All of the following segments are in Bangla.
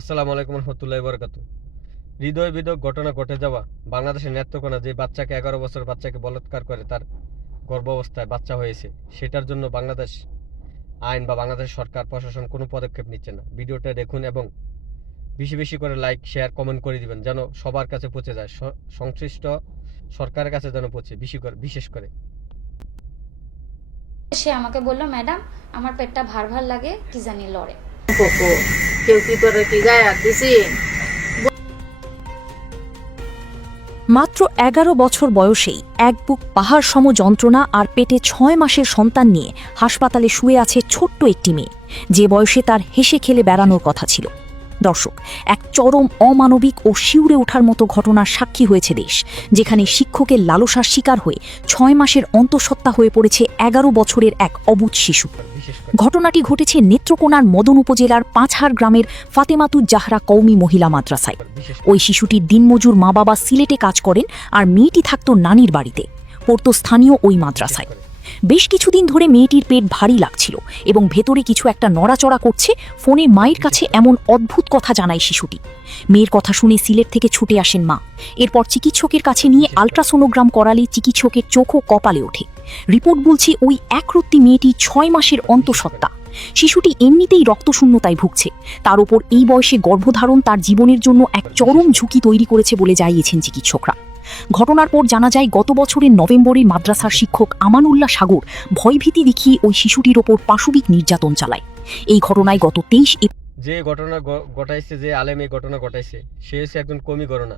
আসসালামু আলাইকুম রহমতুল্লাহি বারাকাতু। হৃদয় বিদক ঘটনা ঘটে যাওয়া বাংলাদেশের নেত্রকোনা যে বাচ্চাকে 11 বছর বাচ্চাকে বলাৎকার করে তার গর্ভাবস্থায় বাচ্চা হয়েছে, সেটার জন্য বাংলাদেশ আইন বা বাংলাদেশ সরকার প্রশাসন কোনো পদক্ষেপ নিচ্ছে না। ভিডিওটা দেখুন এবং বেশি বেশি করে লাইক শেয়ার কমেন্ট করে দিবেন যেন সবার কাছে পৌঁছে যায়, সংশ্লিষ্ট সরকারের কাছে যেন পৌঁছে, বিশেষ করে। সে আমাকে বলল, ম্যাডাম আমার পেটটা ভার ভার লাগে, কি জানি লড়ে। কোকো কেউ কি তোরে কি গায়ে হাত দিছি? মাত্র 11 বছর বয়সেই এক বুক পাহাড় সম যন্ত্রণা আর পেটে 6 মাসের সন্তান নিয়ে হাসপাতালে শুয়ে আছে ছোট্ট একটি মেয়ে, যে বয়সে তার হেসে খেলে বেড়ানোর কথা ছিল। দর্শক, এক চরম অমানবিক ও শিউরে ওঠার মতো ঘটনার সাক্ষী হয়েছে দেশ, যেখানে শিক্ষকের লালসার শিকার হয়ে 6 মাসের অন্তঃসত্ত্বা হয়ে পড়েছে 11 বছরের এক অবুঝ শিশু। ঘটনাটি ঘটেছে নেত্রকোনার মদন উপজেলার পাঁচহার গ্রামের ফাতেমাতুজ জাহরা কওমি মহিলা মাদ্রাসায়। ওই শিশুটির দিনমজুর মা বাবা সিলেটে কাজ করেন আর মেয়েটি থাকত নানির বাড়িতে, পড়তো স্থানীয় ওই মাদ্রাসায়। বেশ কিছুদিন ধরে মেয়েটির পেট ভারী লাগছিল এবং ভেতরে কিছু একটা নড়াচড়া করছে। ফোনে মায়ের কাছে এমন অদ্ভুত কথা জানায় শিশুটি। মেয়ের কথা শুনে সিলেট থেকে ছুটে আসেন মা। এরপর চিকিৎসকের কাছে নিয়ে আলট্রাসোনোগ্রাম করালে চিকিৎসকের চোখও কপালে ওঠে। রিপোর্ট বলছে ওই একরত্তি মেয়েটি 6 মাসের অন্তঃসত্ত্বা। শিশুটি এমনিতেই রক্তশূন্যতায় ভুগছে, তার উপর এই বয়সে গর্ভধারণ তার জীবনের জন্য এক চরম ঝুঁকি তৈরি করেছে বলে জানিয়েছেন চিকিৎসকরা। ঘটনার পর জানা যায়, গত বছরের নভেম্বরে মাদ্রাসার শিক্ষক আমানুল্লাহ সাগর ভয়ভীতি দেখিয়ে ওই শিশুটির ওপর পাশবিক নির্যাতন চালায়। এই ঘটনায় গত 23 যে ঘটনা ঘটাইছে, যে আলেম এই ঘটনা ঘটাইছে, সে হচ্ছে একজন কমি ঘটনা।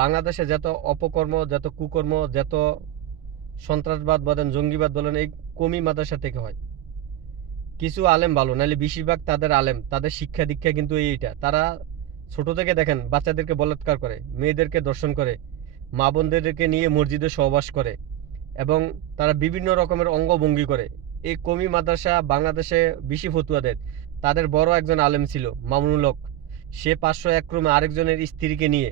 বাংলাদেশে যত অপকর্ম, যত কুকর্ম, যত সন্ত্রাসবাদ বলেন, জঙ্গিবাদ বলেন, এই কমি মাদ্রাসা থেকে হয়। কিছু আলেম ভালো, নাহলে বেশিরভাগ তাদের আলেম, তাদের শিক্ষা দীক্ষা কিন্তু এইটা। তারা ছোট থেকে দেখেন বাচ্চাদেরকে বলাৎকার করে, মেয়েদেরকে দর্শন করে, মা বোনদেরকে নিয়ে মসজিদে সহবাস করে এবং তারা বিভিন্ন রকমের অঙ্গভঙ্গি করে। এই কমি মাদ্রাসা বাংলাদেশে বেশি ফতুয়া দেয়। তাদের বড় একজন আলেম ছিল মামুনুল হক, সে 501 রুমে আরেকজনের স্ত্রীকে নিয়ে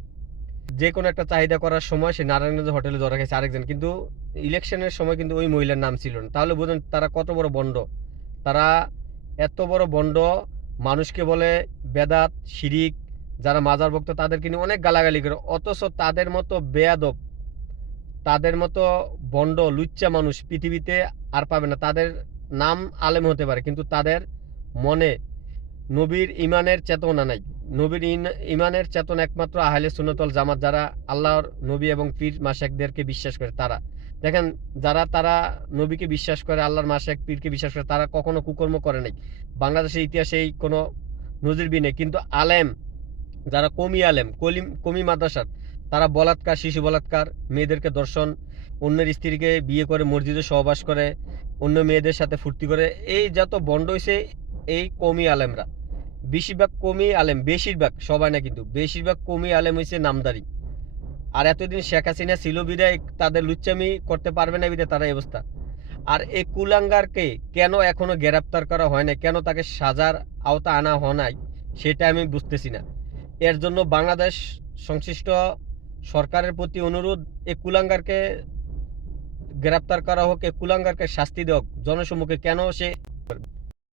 যে কোনো একটা চাহিদা করার সময় সে নারায়ণগঞ্জ হোটেলে ধরা গেছে আরেকজন, কিন্তু ইলেকশনের সময় কিন্তু ওই মহিলার নাম ছিল না। তাহলে বুঝুন তারা কত বড় বন্ড। তারা এত বড় বন্ড, মানুষকে বলে বেদাত শিরিক, যারা মাজার ভক্ত তাদেরকে নিয়ে অনেক গালাগালি করে, অথচ তাদের মতো বেয়াদব, তাদের মতো বন্ড লুচ্চা মানুষ পৃথিবীতে আর পাবে না। তাদের নাম আলেম হতে পারে, কিন্তু তাদের মনে নবীর ইমানের চেতনা নাই। নবীর ইমানের চেতনা একমাত্র আহলে সুন্নাতুল জামাত, যারা আল্লাহর নবী এবং পীর মাশায়েখদেরকে বিশ্বাস করে। তারা দেখেন, তারা নবীকে বিশ্বাস করে, আল্লাহর মাশায়েখ পীরকে বিশ্বাস করে, তারা কখনো কুকর্ম করে নাই। বাংলাদেশের ইতিহাসে এই কোনো নজিরবিহীন নেই। কিন্তু আলেম যারা কমি আলেম, কমি মাদ্রাসার, তারা বলাৎকার, শিশু বলাৎকার, মেয়েদেরকে দর্শন, অন্যের স্ত্রীকে বিয়ে করে মসজিদে সহবাস করে, অন্য মেয়েদের সাথে ফুর্তি করে, এই যত বন্ড হয়েছে এই কমি আলেমরা। বেশিরভাগ কমি আলেম, বেশিরভাগ, সবাই না কিন্তু, বেশিরভাগ কমি আলেম হয়েছে নামদারি। আর এতদিন শেখ হাসিনা ছিল বিদায় তাদের লুচ্চামি করতে পারবে না বিদায় তারা এই অবস্থা। আর এই কুলাঙ্গারকে কেন এখনো গ্রেপ্তার করা হয় না, কেন তাকে সাজার আওতা আনা হয় নাই, সেটা আমি বুঝতেছি না। এর জন্য বাংলাদেশ সংশ্লিষ্ট সরকারের প্রতি অনুরোধ, এই কুলাঙ্গারকে গ্রেপ্তার করা হোক, এই কুলাঙ্গারকে শাস্তি দেওয়া হোক জনসম্মুখে। কেন সে